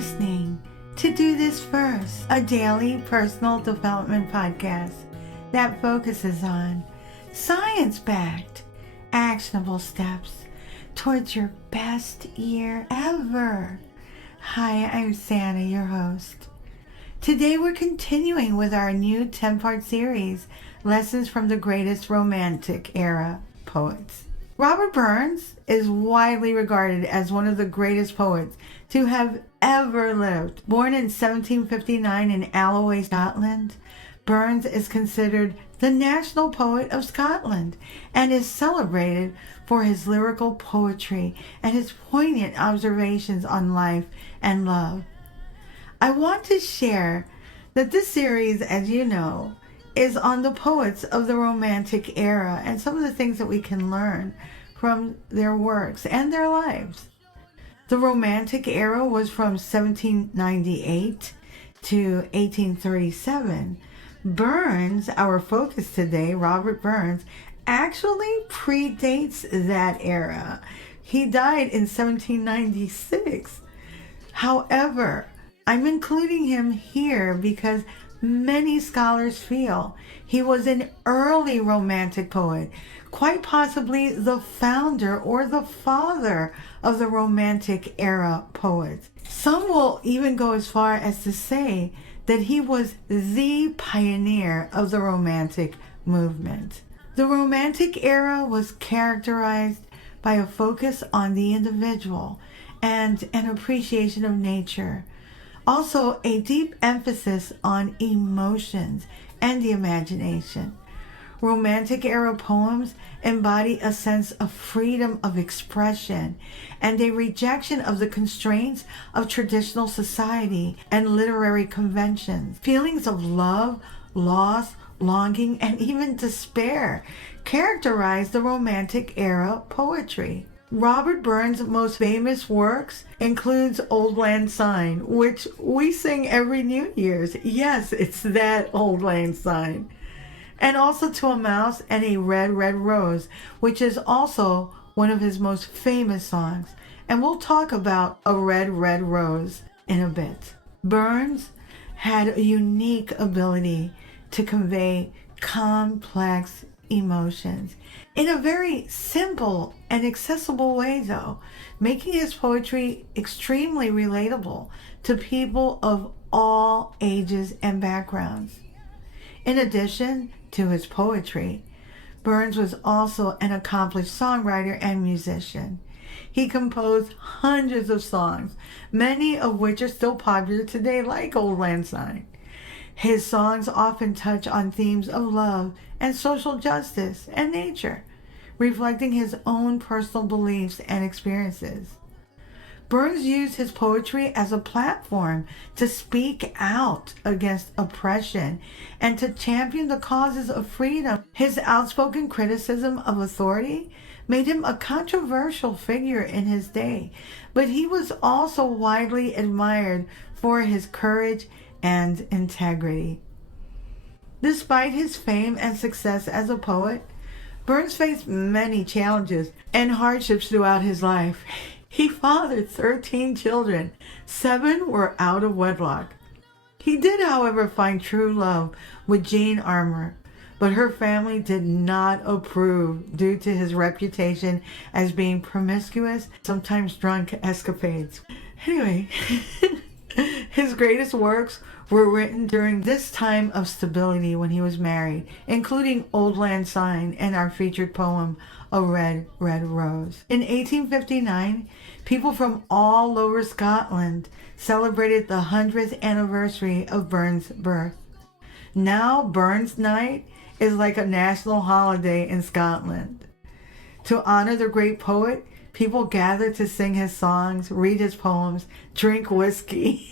listening to Do This First, a daily personal development podcast that focuses on science-backed, actionable steps towards your best year ever. Hi, I'm Santa, your host. Today we're continuing with our new 10-part series, Lessons from the Greatest Romantic Era Poets. Robert Burns is widely regarded as one of the greatest poets to have ever lived. Born in 1759 in Alloway, Scotland, Burns is considered the national poet of Scotland and is celebrated for his lyrical poetry and his poignant observations on life and love. I want to share that this series, as you know, is on the poets of the Romantic era and some of the things that we can learn from their works and their lives. The Romantic era was from 1798 to 1837. Burns, our focus today, Robert Burns, actually predates that era. He died in 1796. However, I'm including him here because many scholars feel he was an early Romantic poet, quite possibly the founder or the father of the Romantic era poets. Some will even go as far as to say that he was the pioneer of the Romantic movement. The Romantic era was characterized by a focus on the individual and an appreciation of nature. Also, a deep emphasis on emotions and the imagination. Romantic era poems embody a sense of freedom of expression and a rejection of the constraints of traditional society and literary conventions. Feelings of love, loss, longing, and even despair characterize the Romantic era poetry. Robert Burns' most famous works includes Auld Lang Syne, which we sing every New Year's. Yes, it's that Auld Lang Syne. And also To a Mouse and a Red, Red Rose, which is also one of his most famous songs. And we'll talk about A Red, Red Rose in a bit. Burns had a unique ability to convey complex emotions in a very simple and accessible way, though, making his poetry extremely relatable to people of all ages and backgrounds. In addition to his poetry, Burns was also an accomplished songwriter and musician. He composed hundreds of songs, many of which are still popular today, like Auld Lang Syne. His songs often touch on themes of love and social justice and nature, reflecting his own personal beliefs and experiences. Burns used his poetry as a platform to speak out against oppression and to champion the causes of freedom. His outspoken criticism of authority made him a controversial figure in his day, but he was also widely admired for his courage and integrity. Despite his fame and success as a poet, Burns faced many challenges and hardships throughout his life. He fathered 13 children. 7 were out of wedlock. He did, however, find true love with Jane Armour, but her family did not approve due to his reputation as being promiscuous, sometimes drunk escapades. Anyway, his greatest works were written during this time of stability when he was married, including Auld Lang Syne and our featured poem, A Red, Red Rose. In 1859, people from all over Scotland celebrated the 100th anniversary of Burns' birth. Now, Burns Night is like a national holiday in Scotland. To honor the great poet, people gather to sing his songs, read his poems, drink whiskey,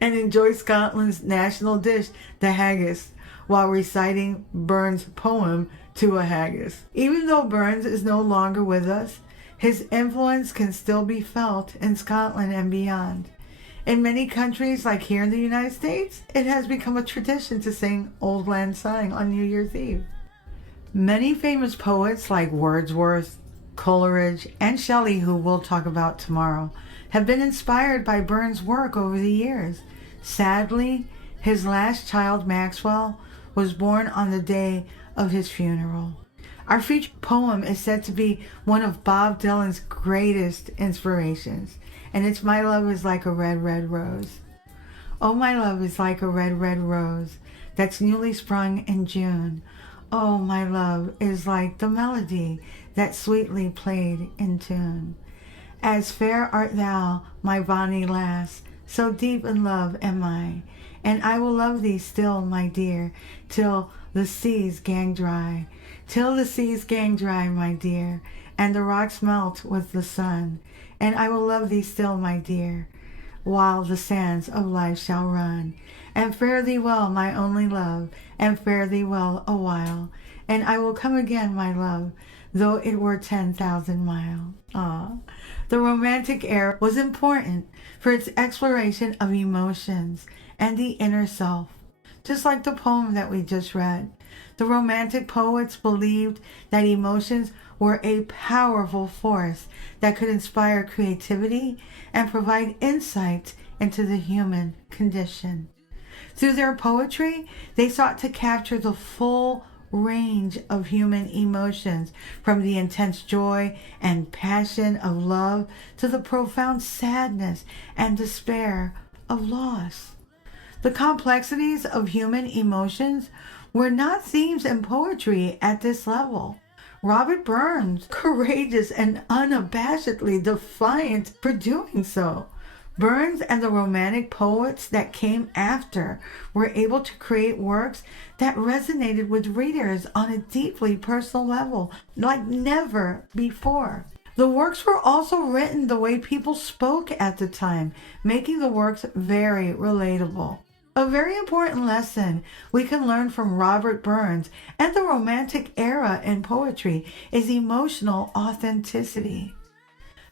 and enjoy Scotland's national dish, the haggis, while reciting Burns' poem to a haggis. Even though Burns is no longer with us, his influence can still be felt in Scotland and beyond. In many countries, like here in the United States, it has become a tradition to sing Auld Lang Syne on New Year's Eve. Many famous poets like Wordsworth, Coleridge, and Shelley, who we'll talk about tomorrow, have been inspired by Burns' work over the years. Sadly, his last child, Maxwell, was born on the day of his funeral. Our featured poem is said to be one of Bob Dylan's greatest inspirations, and it's "My love is like a red, red rose." Oh, my love is like a red, red rose that's newly sprung in June. Oh, my love is like the melody that sweetly played in tune. As fair art thou, my bonny lass, so deep in love am I, and I will love thee still, my dear, till the seas gang dry. Till the seas gang dry, my dear, and the rocks melt with the sun, and I will love thee still, my dear, while the sands of life shall run. And fare thee well, my only love, and fare thee well a while, and I will come again, my love, though it were 10,000 miles. The Romantic era was important for its exploration of emotions and the inner self. Just like the poem that we just read, the Romantic poets believed that emotions were a powerful force that could inspire creativity and provide insight into the human condition. Through their poetry, they sought to capture the full range of human emotions, from the intense joy and passion of love to the profound sadness and despair of loss. The complexities of human emotions were not themes in poetry at this level. Robert Burns, courageous and unabashedly defiant for doing so. Burns and the Romantic poets that came after were able to create works that resonated with readers on a deeply personal level like never before. The works were also written the way people spoke at the time, making the works very relatable. A very important lesson we can learn from Robert Burns and the Romantic era in poetry is emotional authenticity.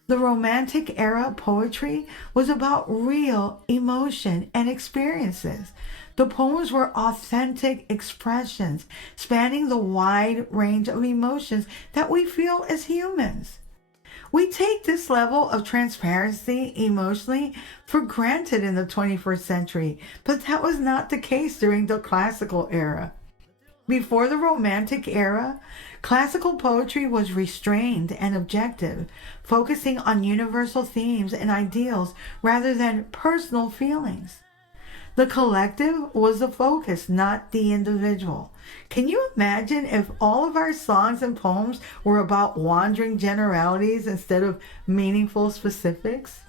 The Romantic era poetry was about real emotion and experiences. The poems were authentic expressions spanning the wide range of emotions that we feel as humans. We take this level of transparency emotionally for granted in the 21st century, but that was not the case during the Classical era. Before the Romantic era, classical poetry was restrained and objective, focusing on universal themes and ideals rather than personal feelings. The collective was the focus, not the individual. Can you imagine if all of our songs and poems were about wandering generalities instead of meaningful specifics?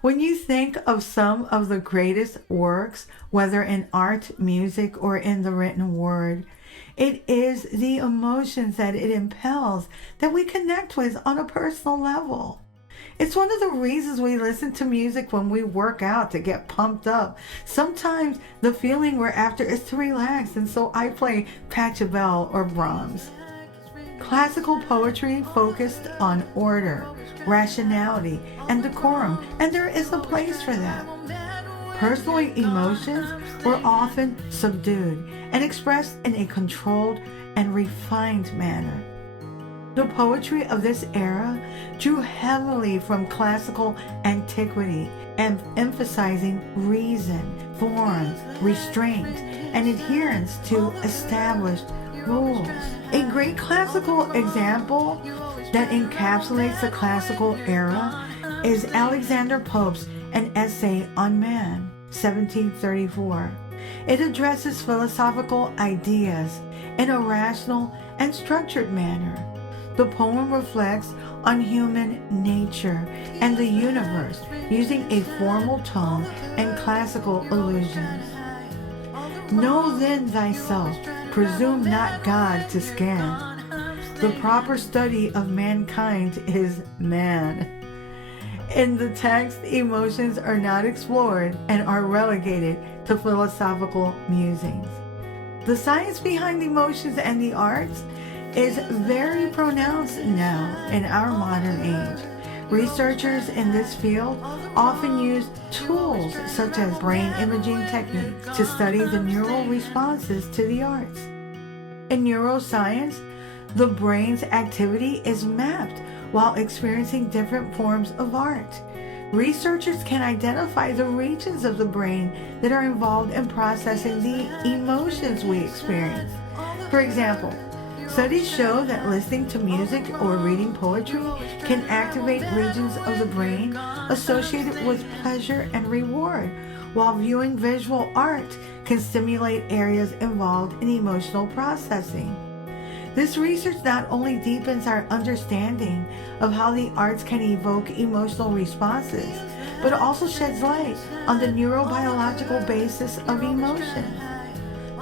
When you think of some of the greatest works, whether in art, music, or in the written word, it is the emotions that it impels that we connect with on a personal level. It's one of the reasons we listen to music when we work out to get pumped up. Sometimes the feeling we're after is to relax, and so I play Pachelbel or Brahms. Classical poetry focused on order, rationality, and decorum, and there is a place for that. Personal emotions were often subdued and expressed in a controlled and refined manner. The poetry of this era drew heavily from classical antiquity and emphasizing reason, forms, restraint, and adherence to established rules. A great classical example that encapsulates the classical era is Alexander Pope's An Essay on Man, 1734. It addresses philosophical ideas in a rational and structured manner. The poem reflects on human nature and the universe using a formal tone and classical allusions. Know then thyself, presume not God to scan. The proper study of mankind is man. In the text, emotions are not explored and are relegated to philosophical musings. The science behind emotions and the arts is very pronounced now in our modern age. Researchers in this field often use tools such as brain imaging techniques to study the neural responses to the arts. In neuroscience, the brain's activity is mapped while experiencing different forms of art. Researchers can identify the regions of the brain that are involved in processing the emotions we experience. For example, studies show that listening to music or reading poetry can activate regions of the brain associated with pleasure and reward, while viewing visual art can stimulate areas involved in emotional processing. This research not only deepens our understanding of how the arts can evoke emotional responses, but also sheds light on the neurobiological basis of emotions.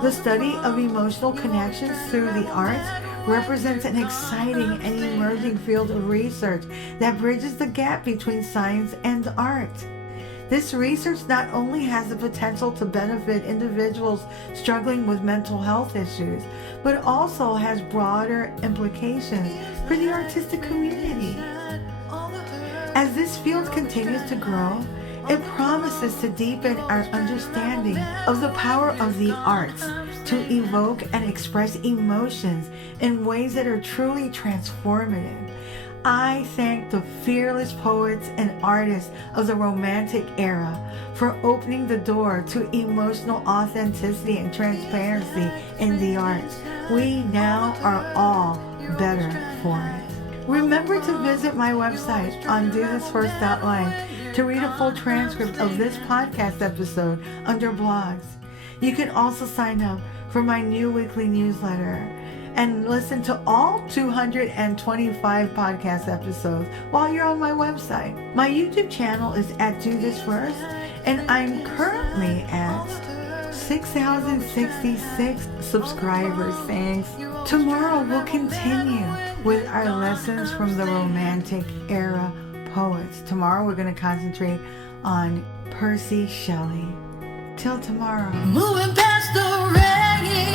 The study of emotional connections through the arts represents an exciting and emerging field of research that bridges the gap between science and art. This research not only has the potential to benefit individuals struggling with mental health issues, but also has broader implications for the artistic community. As this field continues to grow, it promises to deepen our understanding of the power of the arts to evoke and express emotions in ways that are truly transformative. I thank the fearless poets and artists of the Romantic era for opening the door to emotional authenticity and transparency in the arts. We now are all better for it. Remember to visit my website on dothisfirst.life to read a full transcript of this podcast episode under blogs. You can also sign up for my new weekly newsletter and listen to all 225 podcast episodes while you're on my website. My YouTube channel is at Do This First, and I'm currently at 6,066 subscribers. Thanks. Tomorrow we'll continue with our lessons from the Romantic era poets. Tomorrow we're going to concentrate on Percy Shelley. Till tomorrow. Moving past the rain.